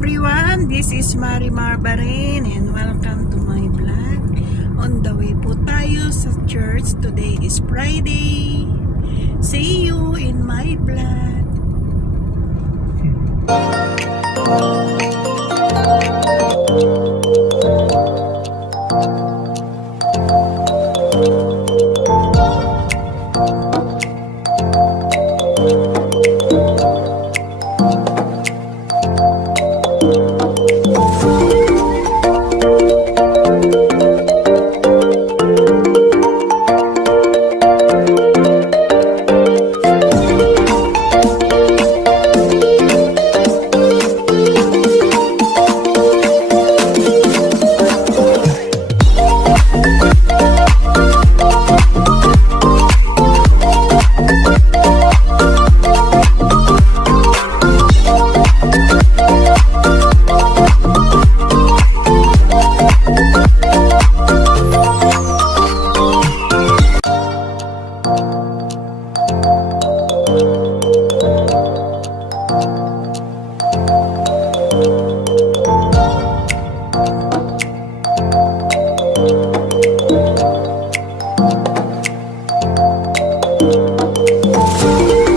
everyone, this is Marimar Barin and welcome to my vlog. On the way po tayo sa church. Today is Friday. See you in my vlog.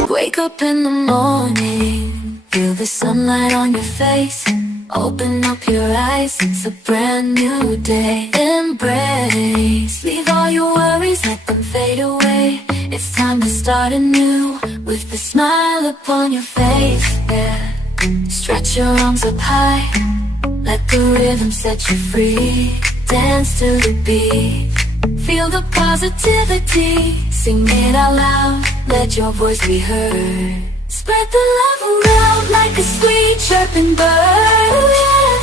Wake up in the morning, feel the sunlight on your face. Open up your eyes, it's a brand new day. Embrace, leave all your worries, let them fade away. It's time to start anew, with a smile upon your face, yeah. Stretch your arms up high, let the rhythm set you free. Dance to the beat, feel the positivity. Sing it out loud, let your voice be heard. Spread the love around like a sweet chirping bird, yeah.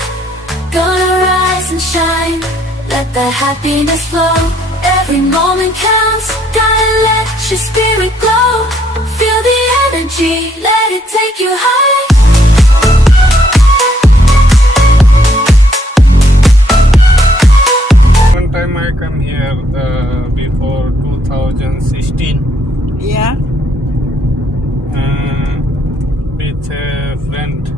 Gonna rise and shine, let the happiness flow. Every moment counts, gotta let your spirit glow. Feel the energy, let it take you high. One time I come here before 2016 Yeah? with a friend.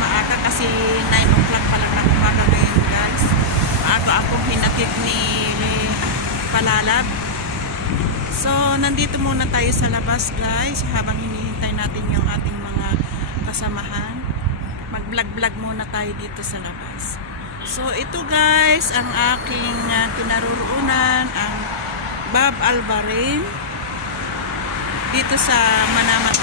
After kasi 9 o'clock pa lang ng umaga ngayon guys. Maaga akong hinatid ni Palalab. So nandito muna tayo sa labas guys habang hinihintay natin yung ating mga kasamahan. Mag vlog muna tayo dito sa labas. So ito guys ang aking kinaroroonan, ang Bob Albarin dito sa Manamat.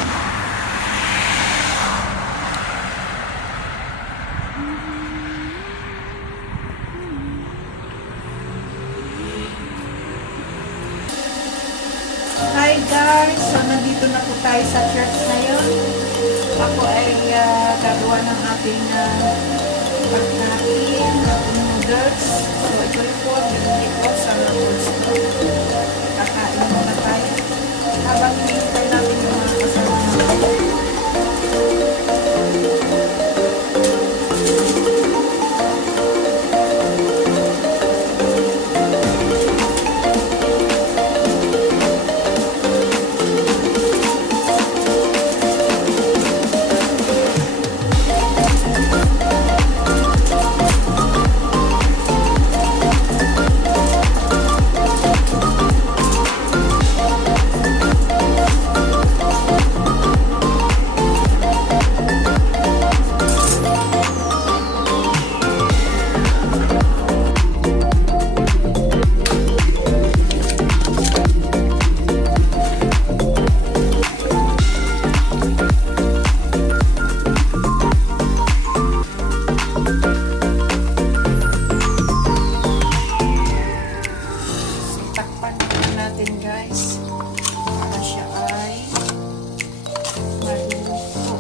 Hi guys! So nandito na po tayo sa church ngayon. Ako ay gagawa ng ating pagkain na noodles. So ito rin po, binili ko sa food store. Kakain muna tayo. Habang hinihintay natin yung mga kasama natin. Takpan muna natin guys para siya ay maluto.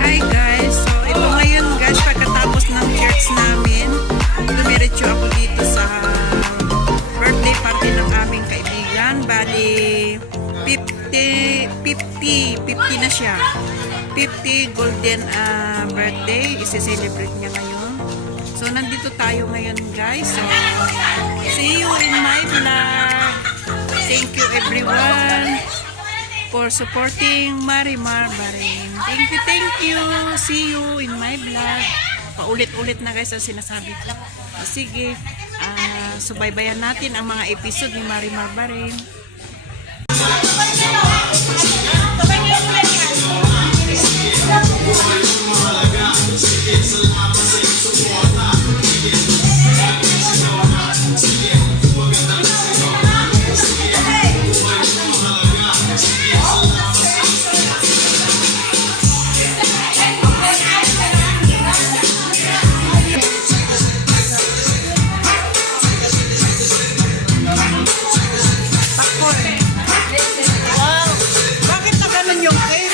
Hi guys! So ito ngayon guys, pagkatapos ng church namin, dumiretso ako dito sa birthday party ng aming kaibigan. Bali, 50 na siya. 50 golden birthday. Isi-celebrate niya ngayon. So nandito tayo ngayon guys. So, see you in my vlog. Thank you everyone for supporting Marimar Barin. Thank you. See you in my vlog. Paulit-ulit na guys ang sinasabi ko. Sige, subaybayan natin ang mga episode ni Marimar Barin. Wow! Bakit na ganun yung cake?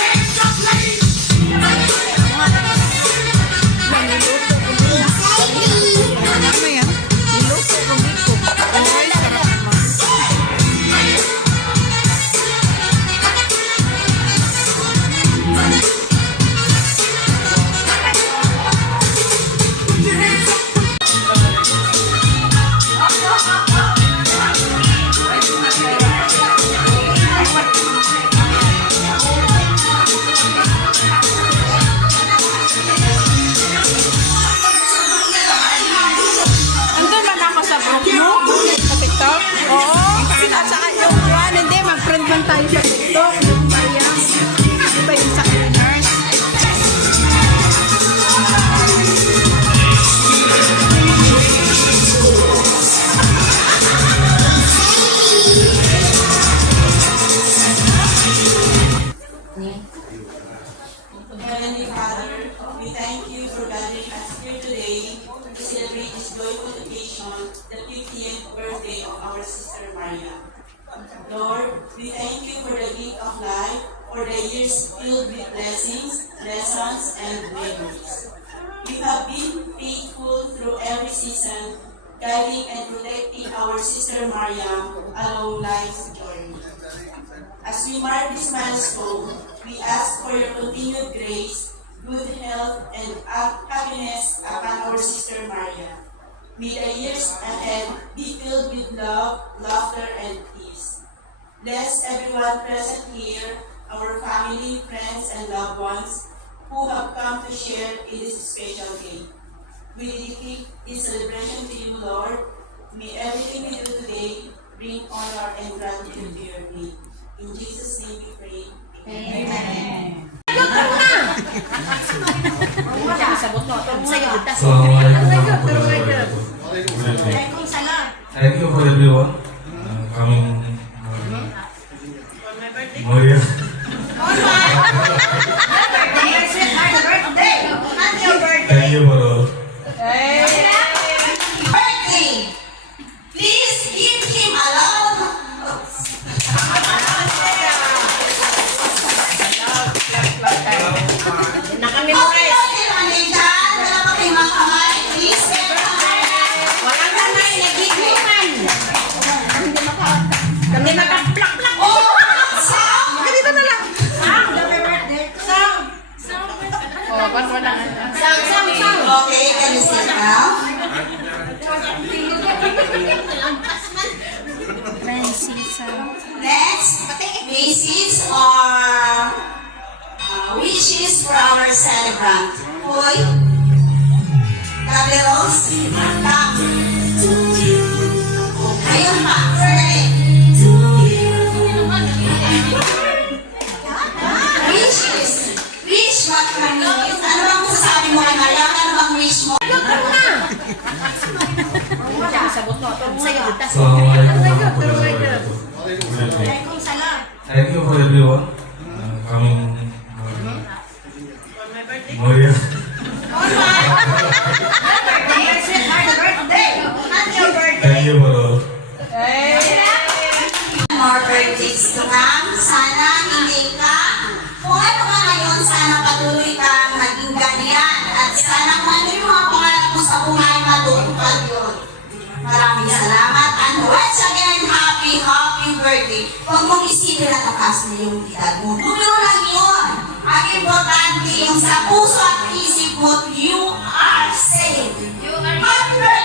Maria. Lord, we thank you for the gift of life, for the years filled with blessings, lessons, and memories. You have been faithful through every season, guiding and protecting our sister Maria along life's journey. As we mark this milestone, we ask for your continued grace, good health, and happiness upon our sister Maria. May the years ahead be filled with love, laughter, and peace. Bless everyone present here, our family, friends, and loved ones who have come to share in this special day. We dedicate this celebration to you, Lord. May everything we do today bring honor and gratitude to your name. In Jesus' name we pray. Amen. Thank you for everyone coming. Maria. Thank you for all. Birthday! Please give him a loud Happy birthday, Manita! Wala pa kayo mga kamay. Please, walang kamay, nagigilman. Kami makaplak-plak. Oh, Sam! Ganito na lang. Sam, happy birthday. Sam! Sam! Okay, can you sit down? Next, message or wishes for our celebrant. Hoy, Gabriels, come. Ayun pa, sandali. Wishes. Wish what means. Ano bang sasabi mo kay Maria? Ano bang wish mo? Thank you for everyone coming. Maria. Thank you for all. More birthdays to come. Sana hindi ka. Kung ano ka ngayon, sana patuloy kang maging ganyan. At sana kung ano yung mga pangarap mo sa buhay, matutupad yun. Maraming salamat. And once again, happy birthday. Huwag mong isipin na takas na yung edad mo. Numero lang yun. Ang importante yung sa puso at isip mo, you are safe. Happy birthday!